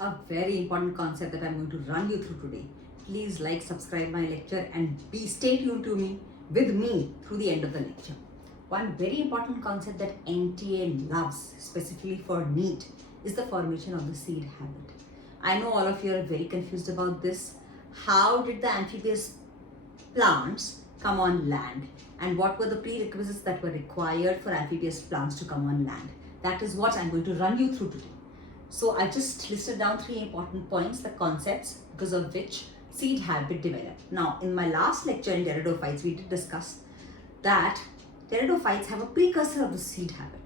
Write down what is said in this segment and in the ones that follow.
a very important concept that I'm going to run you through today. Please like, subscribe my lecture and stay tuned to me with me through the end of the lecture. One very important concept that NTA loves, specifically for NEET, is the formation of the seed habit. I know all of you are very confused about this. How did the amphibious plants come on land? And what were the prerequisites that were required for amphibious plants to come on land? That is what I'm going to run you through today. So I just listed down 3 important points, the concepts because of which seed habit developed. Now, in my last lecture in pteridophytes, we did discuss that pteridophytes have a precursor of the seed habit.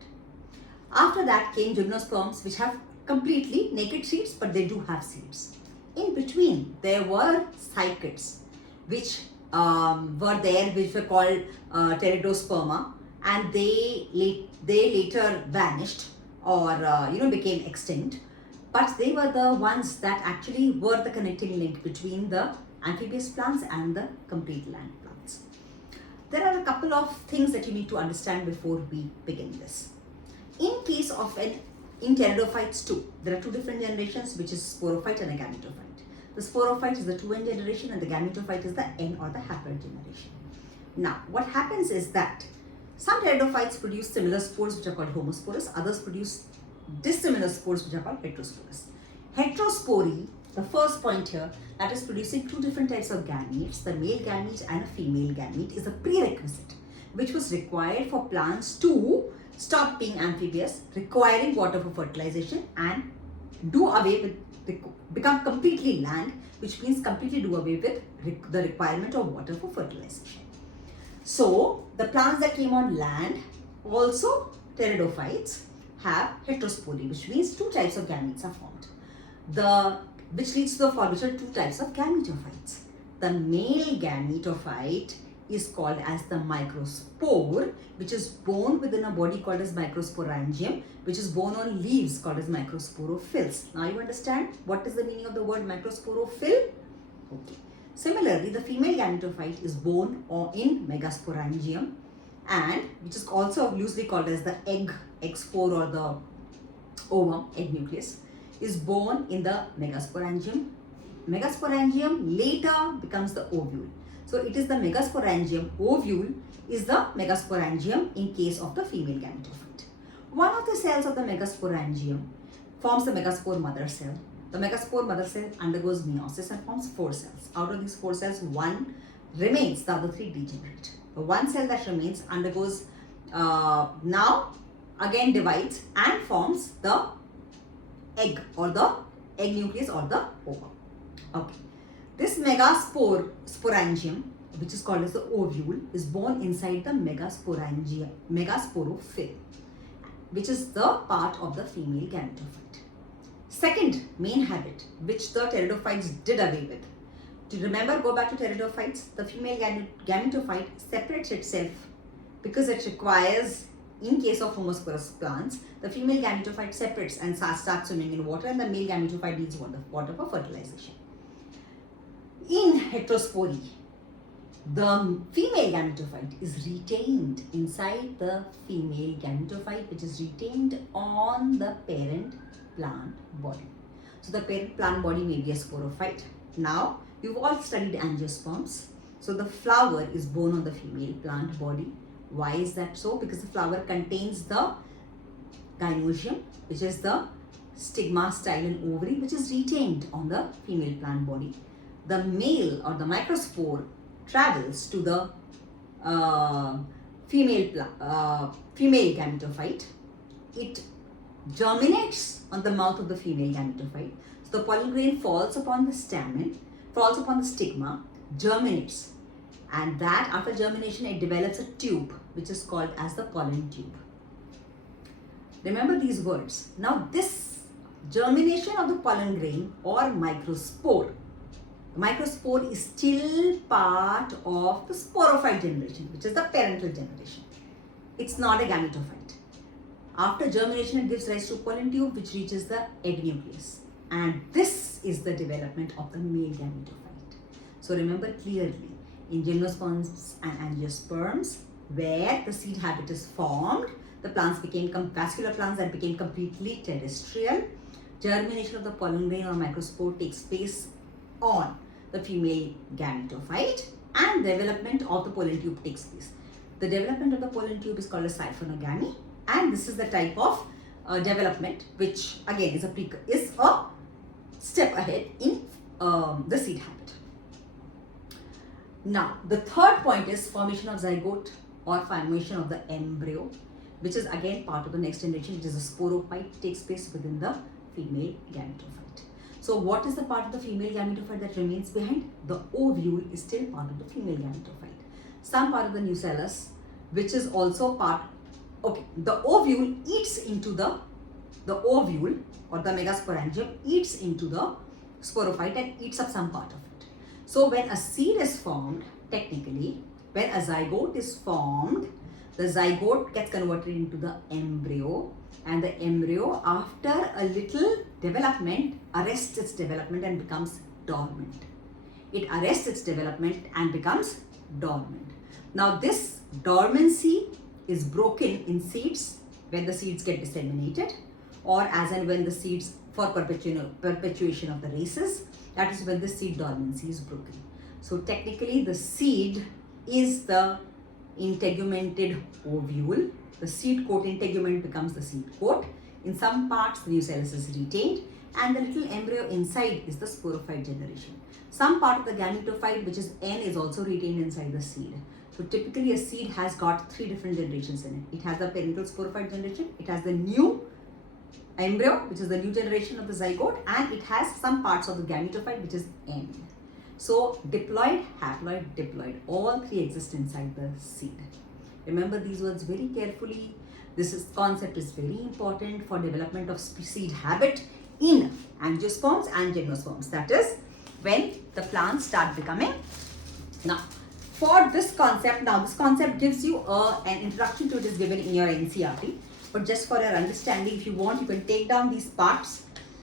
After that came gymnosperms, which have completely naked seeds, but they do have seeds. In between, there were cycads, which were there, which were called pteridosperma, and they later vanished or became extinct. But they were the ones that actually were the connecting link between the amphibious plants and the complete land plants. There are a couple of things that you need to understand before we begin this. In case of in pteridophytes too, there are 2 different generations, which is sporophyte and a gametophyte. The sporophyte is the 2N generation and the gametophyte is the N or the haploid generation. Now, what happens is that some pteridophytes produce similar spores which are called homosporous, others produce dissimilar spores which are called heterosporous. Heterospory, the first point here, that is producing 2 different types of gametes, the male gamete and a female gamete, is a prerequisite which was required for plants to stop being amphibious, requiring water for fertilization and do away with, become completely land, which means completely do away with the requirement of water for fertilization. So, the plants that came on land, also pteridophytes, have heterospory, which means 2 types of gametes are formed. Which leads to the formation of 2 types of gametophytes. The male gametophyte is called as the microspore, which is born within a body called as microsporangium, which is born on leaves called as microsporophylls. Now you understand what is the meaning of the word microsporophyll? Okay. Similarly, the female gametophyte is born in megasporangium, and which is also loosely called as the egg spore or the ovum, egg nucleus, is born in the megasporangium. Megasporangium later becomes the ovule. So it is the megasporangium, ovule is the megasporangium in case of the female gametophyte. One of the cells of the megasporangium forms the megaspore mother cell. The megaspore mother cell undergoes meiosis and forms 4 cells. Out of these 4 cells, 1 remains, the other 3 degenerate. The 1 cell that remains undergoes now again divides and forms the egg or the egg nucleus or the ovum. Okay. This megasporangium, which is called as the ovule, is born inside the megasporophyll, which is the part of the female gametophyte. Second main habit, which the pteridophytes did away with. To remember, go back to pteridophytes, the female gametophyte separates itself because it requires, in case of homosporous plants, the female gametophyte separates and starts swimming in water, and the male gametophyte needs water for fertilization. In heterospory, the female gametophyte is retained inside the female gametophyte, which is retained on the parent plant body. So the parent plant body may be a sporophyte. Now, you've all studied angiosperms. So the flower is born on the female plant body. Why is that so? Because the flower contains the gynosium, which is the stigma, style and ovary, which is retained on the female plant body. The male or the microspore travels to the female gametophyte. It germinates on the mouth of the female gametophyte. So the pollen grain falls upon the stamen, falls upon the stigma, germinates, and that after germination it develops a tube which is called as the pollen tube. Remember these words. Now this germination of the pollen grain or microspore, the microspore is still part of the sporophyte generation, which is the parental generation. It's not a gametophyte. After germination, it gives rise to pollen tube, which reaches the egg nucleus. And this is the development of the male gametophyte. So remember clearly, in gymnosperms and angiosperms, where the seed habit is formed, the plants became vascular plants that became completely terrestrial. germination of the pollen grain or microspore takes place on the female gametophyte and development of the pollen tube takes place. The development of the pollen tube is called a siphonogamy, and this is the type of development which again is a step ahead in the seed habit. Now, the third point is formation of zygote or formation of the embryo, which is again part of the next generation, which is a sporophyte, takes place within the female gametophyte. So, what is the part of the female gametophyte that remains behind? The ovule is still part of the female gametophyte. Some part of the nucellus, which is also part, okay, the ovule eats into the ovule or the megasporangium eats into the sporophyte and eats up some part of it. So when a seed is formed, technically, when a zygote is formed, the zygote gets converted into the embryo, and the embryo, after a little development, arrests its development and becomes dormant. It arrests its development and becomes dormant. Now this dormancy is broken in seeds when the seeds get disseminated, or as and when the seeds for perpetuation of the races, that is when the seed dormancy is broken. So technically the seed is the integumented ovule. The seed coat integument becomes the seed coat. In some parts the nucellus is retained and the little embryo inside is the sporophyte generation. Some part of the gametophyte, which is N, is also retained inside the seed. So typically a seed has got 3 different generations in it. It has the parental sporophyte generation, it has the new embryo, which is the new generation of the zygote, and it has some parts of the gametophyte, which is N. So diploid, haploid, diploid, all 3 exist inside the seed. Remember these words very carefully. This concept is very important for development of seed habit in angiosperms and gymnosperms. That is when the plants start becoming. Now, for this concept, this concept gives you an introduction to it is given in your NCERT. But just for your understanding, if you want, you can take down these parts